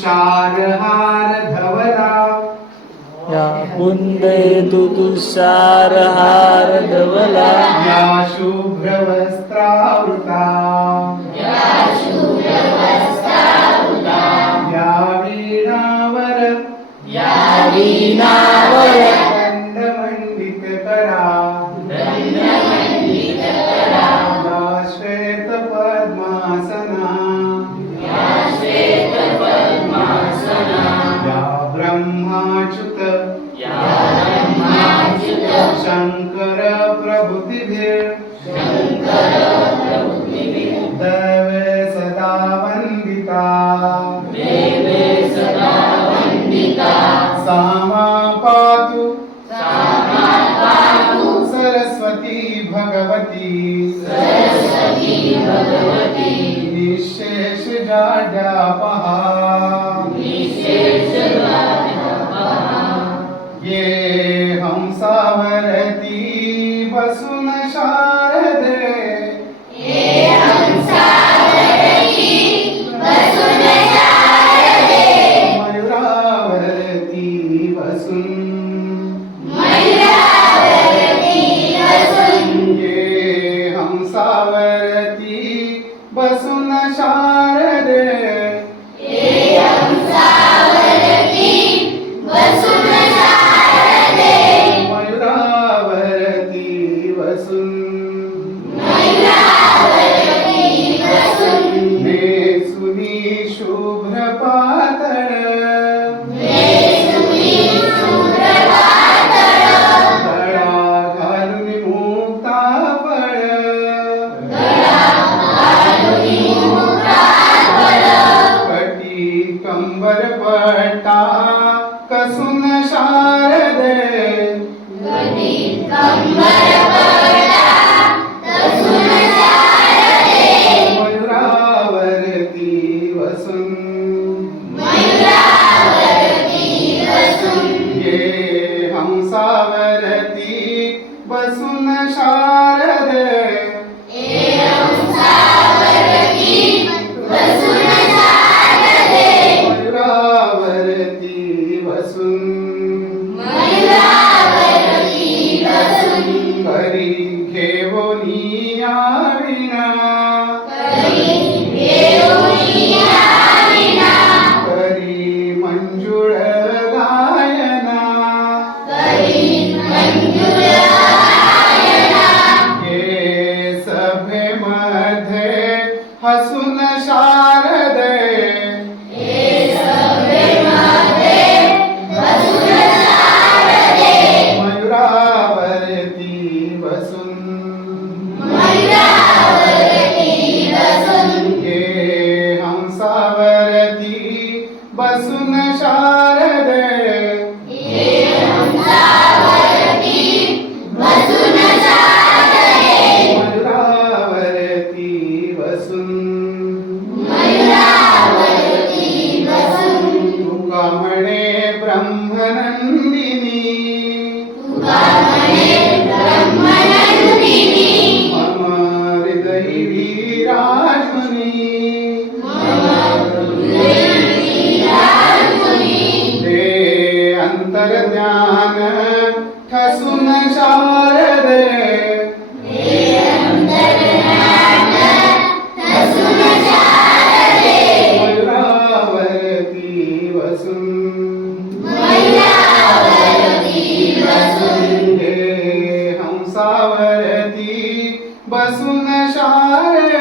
तुषारहार धवला या कुंदे तुषारहार धवला या शुभ्रवस्त्रावृता या वीणावर दंडमंडित करा या श्वेत पद्मासना या ब्रह्माच्युत शंकर प्रभृतिभिर देवे सदा वंदिता सामा पातु सरस्वती भगवती निशेष जाड्यापहा ये हंसावरती बसून शारदे मयूरावरती बसून ये हंसावरती बसून शारदे मयूरावरती बसून नेसुनी शुभ्र पातळ गळा घालून मुक्ता फळ कटी कंबर पट्टा कसून शारदे मयूरावरती वसून ये हंसावरती बसून शारदे मयूरावरती वसून करी घेवोनी या वीणा करी मंजुळ गायना ये सभेमध्ये हसून शारदे मयूरावरती बसून ये हंसावरती बसून शारदे मयूरावरती बसून तुका म्हणे ब्रह्मनंदिनी मम हृदयी विराजुनी दे अंतर्ज्ञान ठसून शारदे मयूरावरती वसून हे हंसावरती बसून शारदे